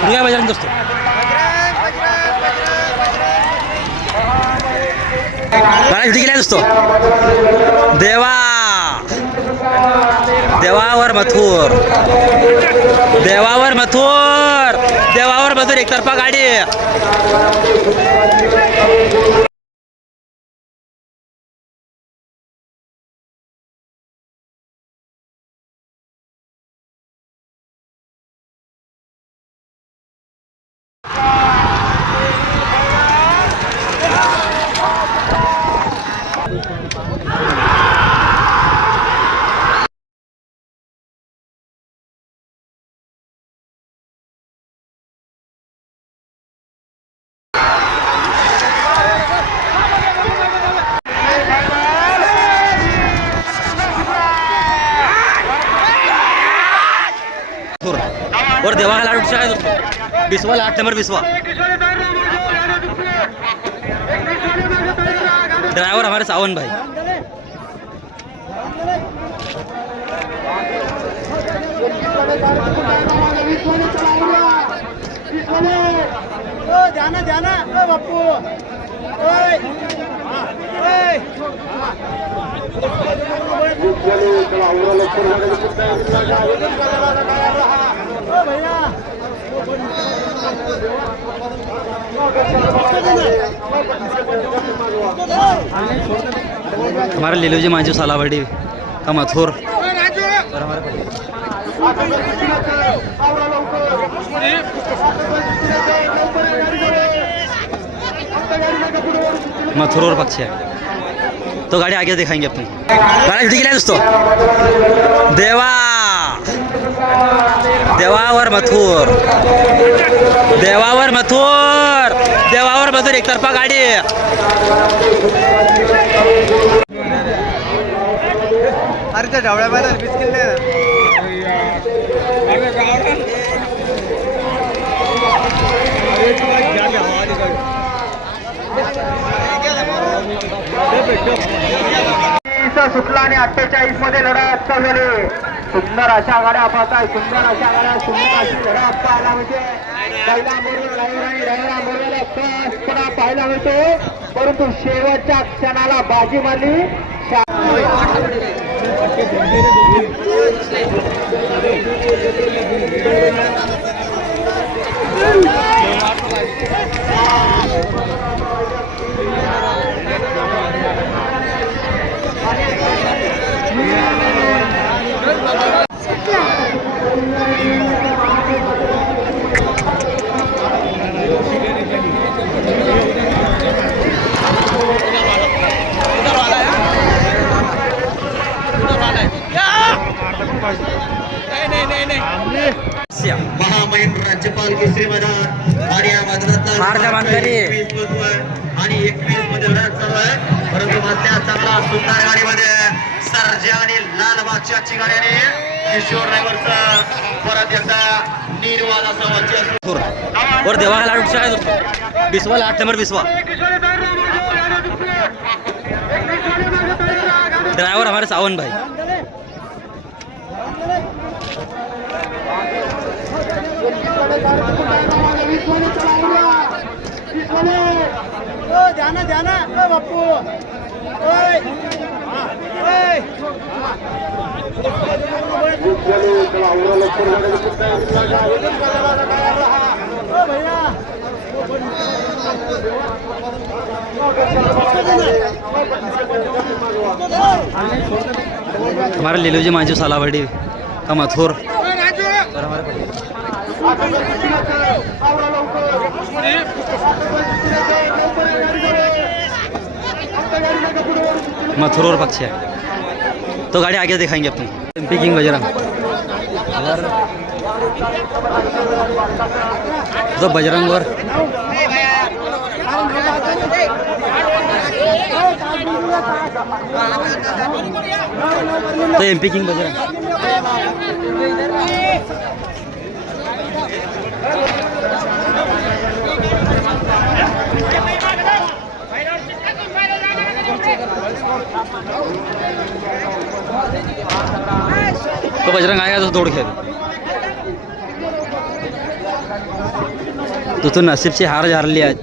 तू काय बजरंग दोस्तो गाडी गेला दोस्तो देवा देवावर मथुर देवावर मथुर देवावर मथुर एकतर्फा गाडी और देवा का लाडू है दोस्तों बिस्वा 8 नंबर बिस्वा ड्राइवर हमारे सावन भाई जाना जाना बापू हमारा लीलूजी मांझू सालावड़ी का मथुर और मथुर और पक्ष है तो गाड़ी आगे दिखाएंगे अपन गाड़ी दिख रहा है दोस्तों देवा देवावर मथुर देवावर मथुर देवावर मथुर एकतर्फा गाडी अरे त्या ढवळ्या बायला बिस्किट सुटला आणि 48 मध्ये लढत चालू झाली सुंदर अशा गाड्या पाहत आहे सुंदर अशा गाड्या सुंदर अशी लढत पाहायला मिळते पहिला मोरला स्पष्टपणा पाहायला मिळतो परंतु शेवटच्या क्षणाला बाजी मारली महामहिम राज्यपाल केसरी मैदान आणि या मैदानात आणि 21 मध्ये लढत चालू आहे परंतु मधल्या चांगला सुंदर गाडीमध्ये सर्जा आणि लालबागच्या गाड्याने किशोर ड्रायव्हरचा परत एकदा निर्वाद असा और देवा का लाडू है दोस्तों बिस्वा 8 नंबर बिस्वा ड्राइवर हमारे सावन भाई जाना जाना बापू हमारा लीलूजी मांझू सालावड़ी का मथुर और मथुर और पक्ष है तो गाड़ी आगे दिखाएंगे अपन पिकिंग बजरंग तो बजरंग और तो एमपी किंग बजरंग तो बजरंग आएगा तो दौड़ खेल तो नसीबची हार हारली आहे.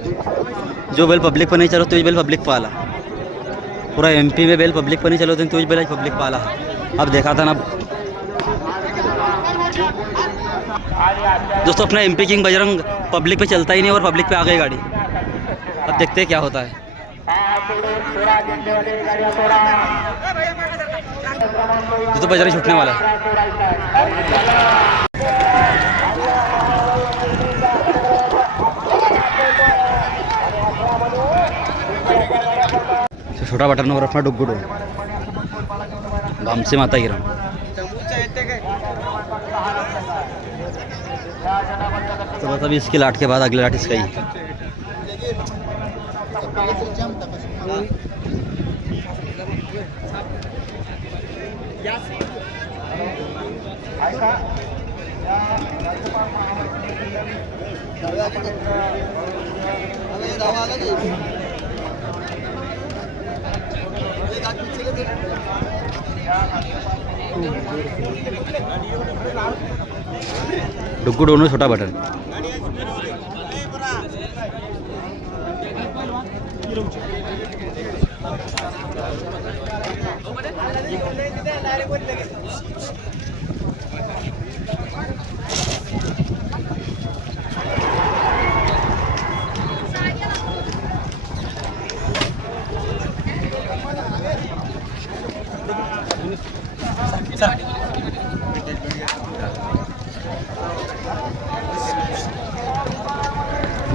जो बैल पब्लिक पण नाही चालवतो तोच बैल पब्लिक पाला. पूरा MP में बैल पब्लिक पर नहीं चलो तो बैल पब्लिक पाला है. अब देखा था ना दोस्तों, अपना MP किंग बजरंग पब्लिक पे चलता ही नहीं और पब्लिक पे आ गई गाड़ी. अब देखते हैं क्या होता है. तो बजरंग छूटने वाला है. छोटा बटनवर अपना डुगुडो गामसे माता गिरा. तो बस अभी इसकी लाट के बाद अगले लाट इसका ही. डुग्गू दोनों छोटा बटन.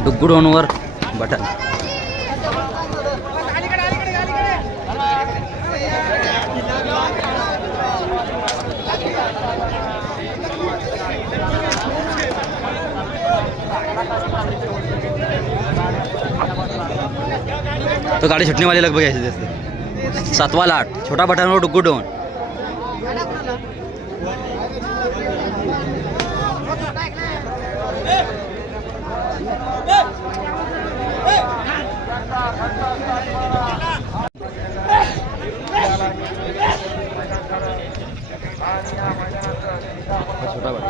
डुग्गू दोनों बटन. तो गाड़ी छुटने वाली लगभग ऐसे जैसे 7वां लाट छोटा बटन और डुग्गू डोन. छोटा बटन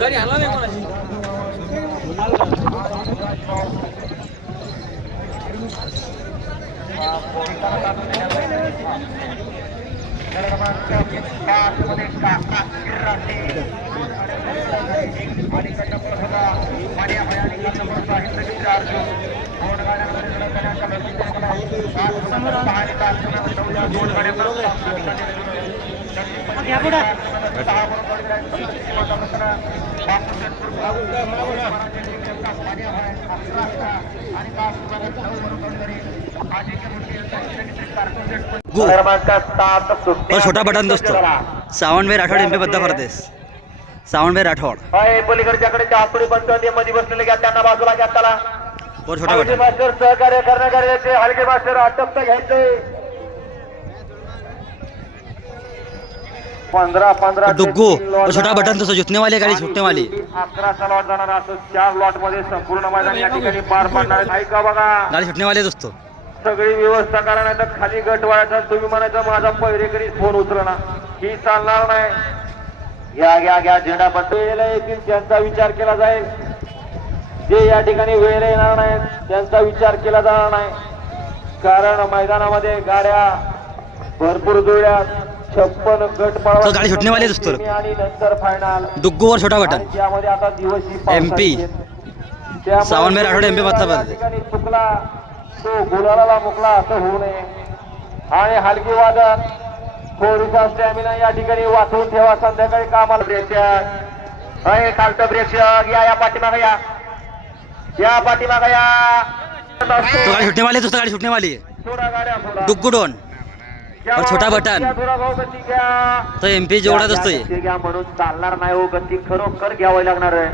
गाडी हलवा नाही कोणाची. और छोटा बटन दोस्तों सावन भाई राठोड MP मध्य प्रदेश. सावन भाई राठोड पलीकडच्याकडे चापोडी पंचायतीमध्ये बसलेले घ्या त्यांना बाजूला घ्या. त्याला और छोटा बटन मास्टर सहकार्य करण्याकरिता हलके मास्टर अटक घ्यायचे. 15 डुग्गू और छोटा बटन दोस्तों जुटने वाली गाड़ी छूटने वाली. 11 लॉट जाणार असं 4 लॉट मध्ये संपूर्ण मैदान या ठिकाणी पार पडणार आहे. ऐका बघा गाड़ी छूटने वाली दोस्तों. सगळी व्यवस्था करा नाही तर खाली गट वाढायचा. तुम्ही म्हणायचं माझा पहिरेकरी फोन उचलना ही चालणार नाही. घ्या घ्या घ्या झेंडा पण वेळेला येतील त्यांचा विचार केला जाईल. जे या ठिकाणी वेळेला येणार नाही त्यांचा विचार केला जाणार नाही. कारण मैदानामध्ये गाड्या भरपूर जुळल्या. 56 गट तो गाड़ी छूटने वाली दोस्तों. आणि नंतर फायनल डुग्गू और छोटा बटन त्यामध्ये आता दिवशी MP सावन भाई राठोड MP मध्य प्रदेश. चुकला तो गुलाला मुकला असं होऊ नये. आणि हलकी वादन थोडीसा स्टॅमिना या ठिकाणी वाचवून ठेवा. संध्याकाळी कामाला ब्रेक खालचं ब्रेक या पाठीमागे या पाठीमागे या. तो गाड़ी छूटने वाली दोस्तों. गाड़ी छूटने वाली है. थोडा गाड्या डुग्गू डोन और छोटा बटन तो MP जोडा दोस्तों ये म्हणून चालणार नाही. हो गती खरोखर घ्यावी लागणार आहे.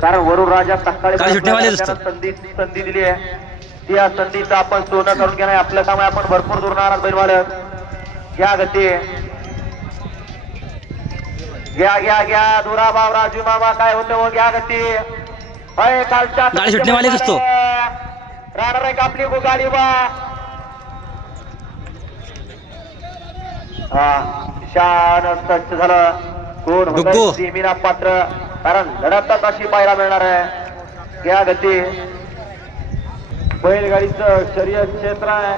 कारण वरुण राजा सकाळी संधी दिली आहे. त्या संधीचं आपण सोनं करून घेणार. आपलं काम आहे. आपण भरपूर दूर नाराज बैल मालक घ्या गती घ्या घ्या घ्या. दुरा भाव राजू मामा काय होतं हो घ्या गती. कालच्या गाडी सुटने वाली दोस्तों. राहणार आहे का आपली गाडी बा. छान स्वच्छ झालं. कोण डुग्गू. होतं सीमिना पात्र, कारण लढतात अशी पाहायला मिळणार आहे. या गती बैलगाडीचं शर्यत क्षेत्र आहे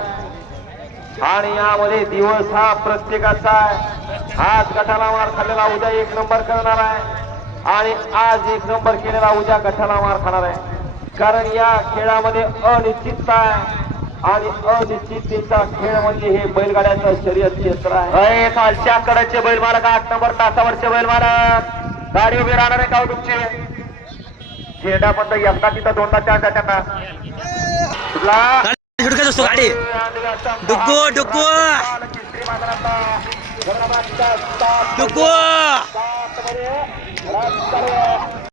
आणि यामध्ये दिवस हा प्रत्येकाचा आहे. आज गटाला मार खाल्लेला उद्या 1 नंबर करणार आहे आणि आज 1 नंबर केलेला उद्या गटाला मार खाणार आहे. कारण या खेळामध्ये अनिश्चितता आहे आणि अनिश्चिततेचा खेळ म्हणजे हे बैलगाड्याचं शर्यत क्षेत्र आहे. खालच्या कडाचे बैल मालक 8 नंबर तासावरचे बैल मालक गाडी उभी राहणार आहे का तुमची? झेंडा पण एकदा तिथं दोनदा चान्स आहे त्यांना. कुठला हुडकत असतो गाडी. डुग्गू डुग्गू डुग्गू